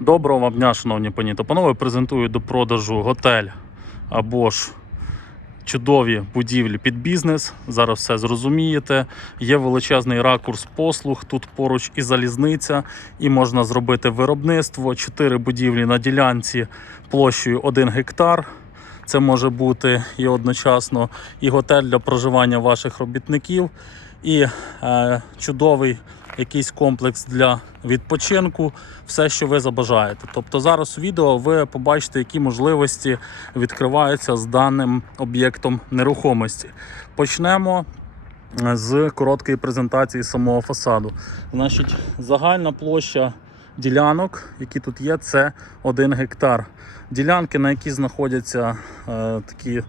Доброго вам дня, шановні пані та панове. Презентую до продажу готель або ж чудові будівлі під бізнес. Зараз все зрозумієте. Є величезний ракурс послуг. Тут поруч і залізниця, і можна зробити виробництво. Чотири будівлі на ділянці площею 1 гектар. Це може бути і одночасно і готель для проживання ваших робітників, і е, чудовий якийсь комплекс для відпочинку, все, що ви забажаєте. Тобто зараз у відео ви побачите, які можливості відкриваються з даним об'єктом нерухомості. Почнемо е, з короткої презентації самого фасаду. Значить, загальна площа ділянок, які тут є, це 1 гектар. Ділянки, на які знаходяться е, такі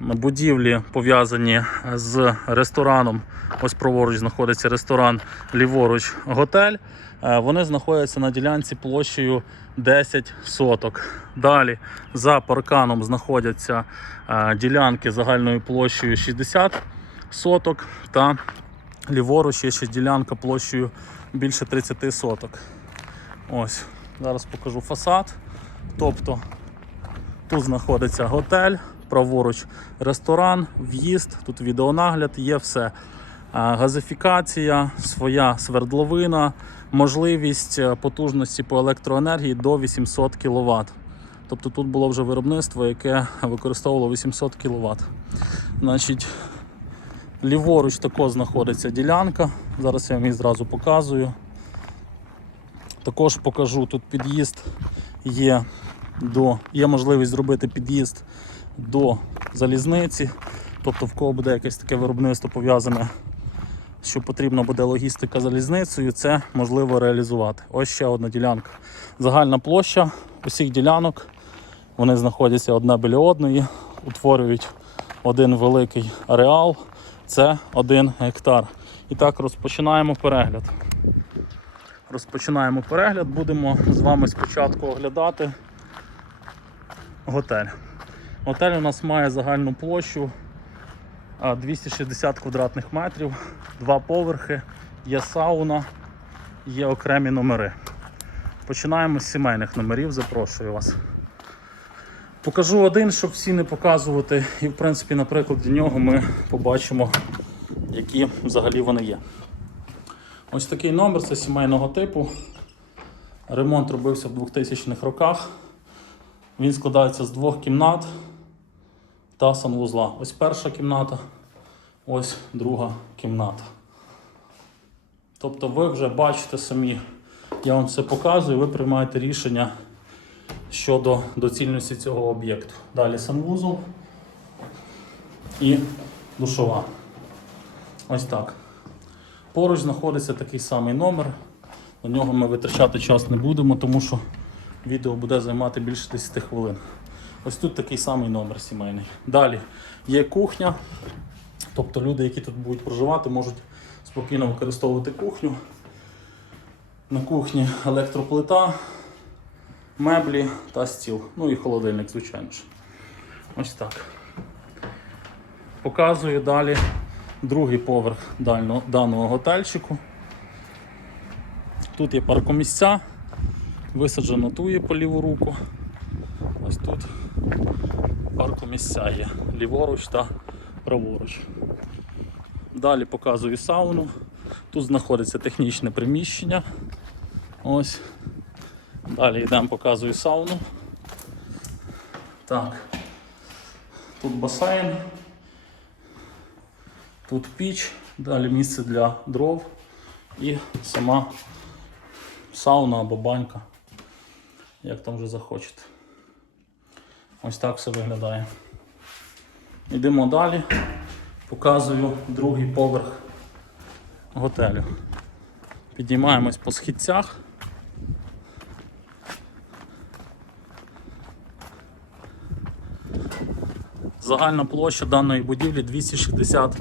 будівлі, пов'язані з рестораном. Ось праворуч знаходиться ресторан, ліворуч готель. Е, Вони знаходяться на ділянці площею 10 соток. Далі за парканом знаходяться е, ділянки загальною площею 60 соток та ліворуч є ще ділянка площею більше 30 соток. Ось, зараз покажу фасад. Тобто тут знаходиться готель, праворуч ресторан, в'їзд, тут відеонагляд, є все. Газифікація, своя свердловина, можливість е, потужності по електроенергії до 800 кВт. Тобто тут було вже виробництво, яке використовувало 800 кВт. Значить, ліворуч також знаходиться ділянка. Зараз я вам її зразу показую. Також покажу тут під'їзд є до є можливість зробити під'їзд до залізниці. Тобто, в кого буде якесь таке виробництво пов'язане, що потрібна буде логістика залізницею, це можливо реалізувати. Ось ще одна ділянка. Загальна площа усіх ділянок. Вони знаходяться одна біля одної, утворюють один великий ареал. Це один гектар. І так розпочинаємо перегляд. Розпочинаємо перегляд. Будемо з вами спочатку оглядати готель. Готель у нас має загальну площу 260 квадратних метрів, два поверхи, є сауна, є окремі номери. Починаємо з сімейних номерів, запрошую вас. Покажу один, щоб всі не показувати, і в принципі на прикладі нього ми побачимо, які взагалі вони є. Ось такий номер, це сімейного типу. Ремонт робився в 2000-х роках. Він складається з двох кімнат та санвузла. Ось перша кімната, ось друга кімната. Тобто ви вже бачите самі, я вам все показую, ви приймаєте рішення щодо доцільності цього об'єкту. Далі санвузол і душова. Ось так. Поруч знаходиться такий самий номер. На нього ми витрачати час не будемо, тому що відео буде займати більше 10 хвилин. Ось тут такий самий номер сімейний. Далі є кухня. Тобто люди, які тут будуть проживати, можуть спокійно використовувати кухню. На кухні електроплита, меблі та стіл. Ну і холодильник, звичайно ж. Ось так. Показую далі другий поверх даного готельчику. Тут є паркомісця, висаджено туї по ліву руку. Ось тут паркомісця є ліворуч та праворуч. Далі показую сауну. Тут знаходиться технічне приміщення. Ось. Далі йдемо, показую сауну. Так. Тут басейн. Тут піч, далі місце для дров і сама сауна або банька, як там вже захочете. Ось так все виглядає. Йдемо далі, показую другий поверх готелю. Піднімаємось по східцях. Загальна площа даної будівлі 260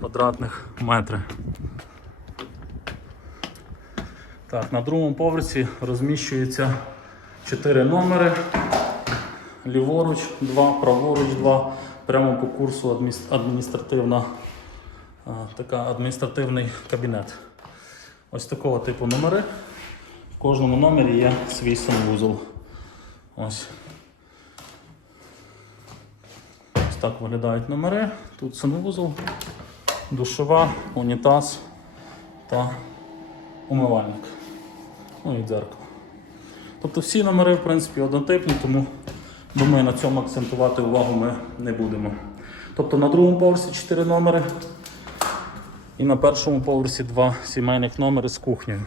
квадратних метрів. Так, на другому поверсі розміщується 4 номери. Ліворуч 2, праворуч 2, прямо по курсу адміністративна, така адміністративний кабінет. Ось такого типу номери. В кожному номері є свій санвузол. Ось. Ось так виглядають номери. Тут санвузол, душова, унітаз та умивальник. Ну і дзеркало. Тобто всі номери, в принципі, однотипні, тому думаю, на цьому акцентувати увагу ми не будемо. Тобто на другому поверсі 4 номери і на першому поверсі 2 сімейних номери з кухнею.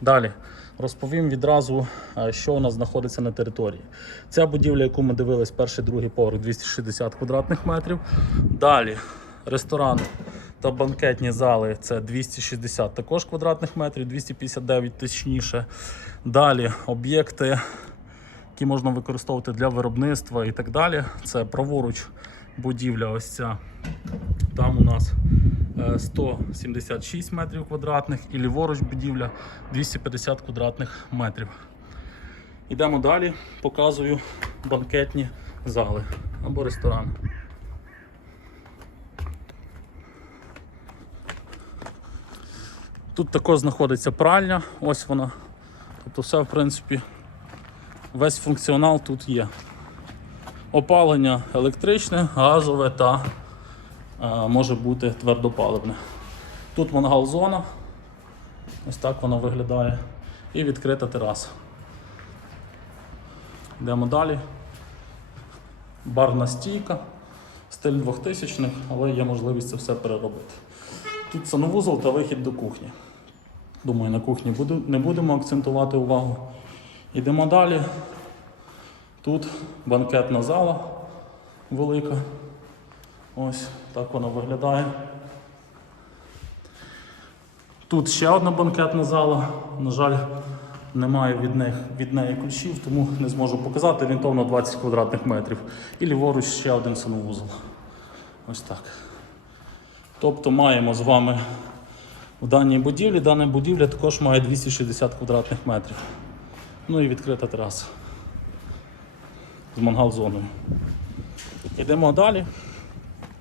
Далі розповім відразу, е, що у нас знаходиться на території. Ця будівля, яку ми дивились, перший другий поверх 260 квадратних метрів. Далі ресторан та банкетні зали це 260 також квадратних метрів, 259 точніше. Далі об'єкти, які можна використовувати для виробництва і так далі. Це праворуч будівля, ось ця. Там у нас е, 176 метрів квадратних і ліворуч будівля 250 квадратних метрів. Йдемо далі, показую банкетні зали або ресторани. Тут також знаходиться пральня, ось вона. Тобто все, в принципі, весь функціонал тут є. Опалення електричне, газове та е, може бути твердопаливне. Тут мангал-зона, ось так вона виглядає. І відкрита тераса. Йдемо далі. Барна стійка, стиль 2000 х але є можливість це все переробити. Тут санвузол та вихід до кухні. Думаю, на кухні не будемо акцентувати увагу. Йдемо далі. Тут банкетна зала велика. Ось так вона виглядає. Тут ще одна банкетна зала. На жаль, немає від, них, від неї ключів, тому не зможу показати. Орієнтовно 20 квадратних метрів. І ліворуч ще один санвузол. Ось так. Тобто маємо з вами в даній будівлі. Дана будівля також має 260 квадратних метрів. Ну і відкрита тераса з мангал-зоною. Йдемо далі.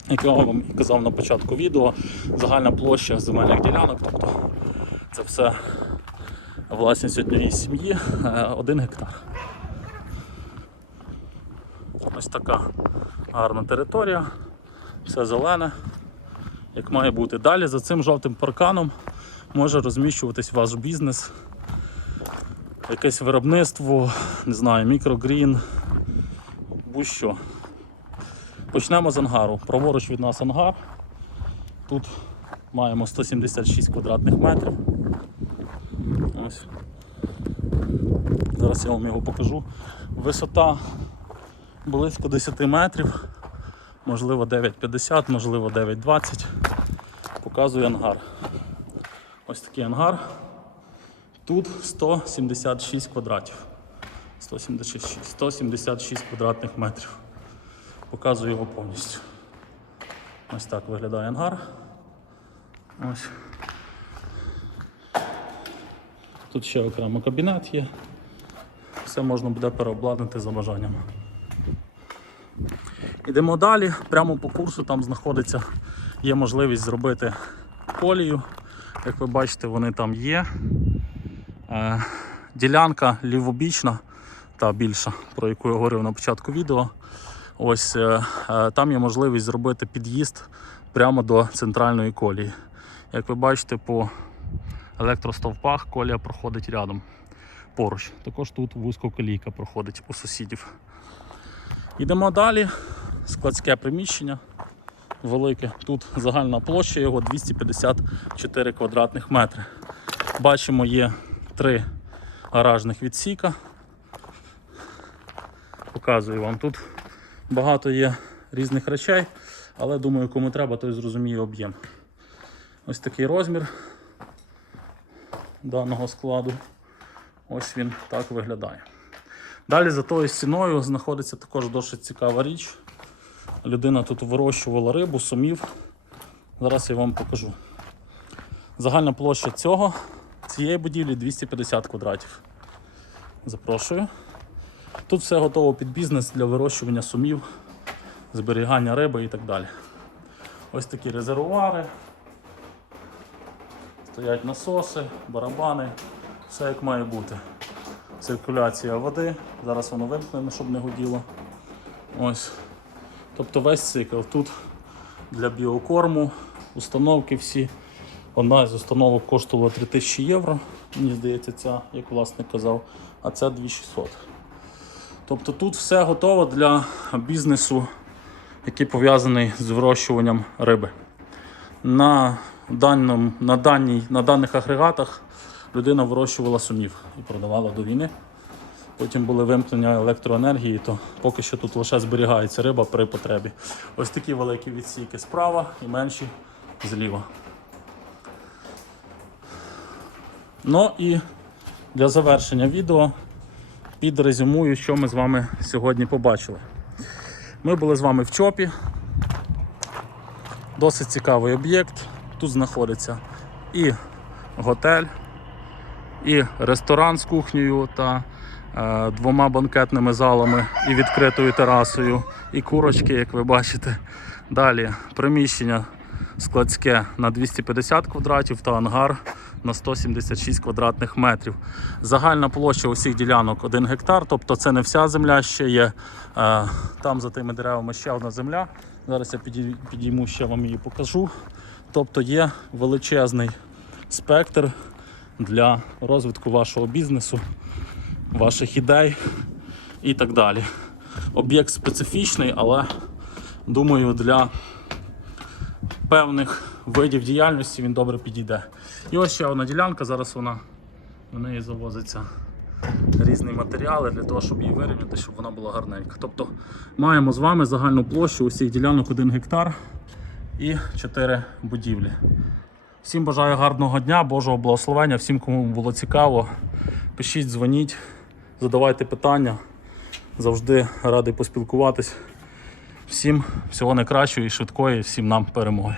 Як я вам казав на початку відео, загальна площа земельних ділянок, тобто це все власність однієї сім'ї, 1 гектар. Ось така гарна територія, все зелене, як має бути. Далі за цим жовтим парканом може розміщуватись ваш бізнес, якесь виробництво, не знаю, мікрогрін, будь-що. Почнемо з ангару. Праворуч від нас ангар. Тут маємо 176 квадратних метрів. Ось. Зараз я вам його покажу. Висота близько 10 метрів, можливо 9,50, можливо 9,20. Показую ангар. Ось такий ангар. Тут 176 квадратів. 176, 176 квадратних метрів. Показую його повністю. Ось так виглядає ангар. Ось. Тут ще окремо кабінет є. Все можна буде переобладнати за бажанням. Йдемо далі. Прямо по курсу там знаходиться, є можливість зробити колію. Як ви бачите, вони там є. Е, ділянка лівобічна та більша, про яку я говорив на початку відео. Ось е, е, там є можливість зробити під'їзд прямо до центральної колії. Як ви бачите, по електростовпах колія проходить рядом поруч. Також тут вузькоколійка проходить у сусідів. Йдемо далі. Складське приміщення велике. Тут загальна площа його 254 квадратних метри. Бачимо, є три гаражних відсіка. Показую вам тут багато є різних речей, але думаю, кому треба, той зрозуміє об'єм. Ось такий розмір даного складу. Ось він так виглядає. Далі за тою стіною знаходиться також досить цікава річ. Людина тут вирощувала рибу, сумів. Зараз я вам покажу. Загальна площа цього, цієї будівлі 250 квадратів. Запрошую. Тут все готово під бізнес для вирощування сумів, зберігання риби і так далі. Ось такі резервуари. Стоять насоси, барабани, Все як має бути. Циркуляція води. Зараз воно вимкнено, щоб не гуділо. Ось. Тобто весь цикл. Тут для біокорму, установки всі. Одна з установок коштувала 3000 євро. Мені здається, ця, як власник казав, а ця 2600. Тобто тут все готово для бізнесу, який пов'язаний з вирощуванням риби. На, даному, на, даній, на даних агрегатах людина вирощувала сумів і продавала до війни. Потім були вимкнення електроенергії, то поки що тут лише зберігається риба при потребі. Ось такі великі відсіки справа і менші зліва. Ну і для завершення відео підрезюмую, що ми з вами сьогодні побачили. Ми були з вами в ЧОПі. Досить цікавий об'єкт. Тут знаходиться і готель, і ресторан з кухнею та е, двома банкетними залами і відкритою терасою, і курочки, як ви бачите. Далі приміщення складське на 250 квадратів та ангар на 176 квадратних метрів. Загальна площа усіх ділянок 1 гектар, тобто це не вся земля, ще є е, там за тими деревами ще одна земля. Зараз я підійму ще вам її покажу. Тобто є величезний спектр для розвитку вашого бізнесу, ваших ідей і так далі. Об'єкт специфічний, але думаю, для певних видів діяльності він добре підійде. І ось ще одна ділянка, зараз вона на неї завозиться різні матеріали для того, щоб її вирівняти, щоб вона була гарненька. Тобто маємо з вами загальну площу усіх ділянок 1 гектар і 4 будівлі. Всім бажаю гарного дня, Божого благословення, всім, кому було цікаво. Пишіть, дзвоніть, задавайте питання. Завжди радий поспілкуватись. Всім всього найкращого і швидкої, всім нам перемоги.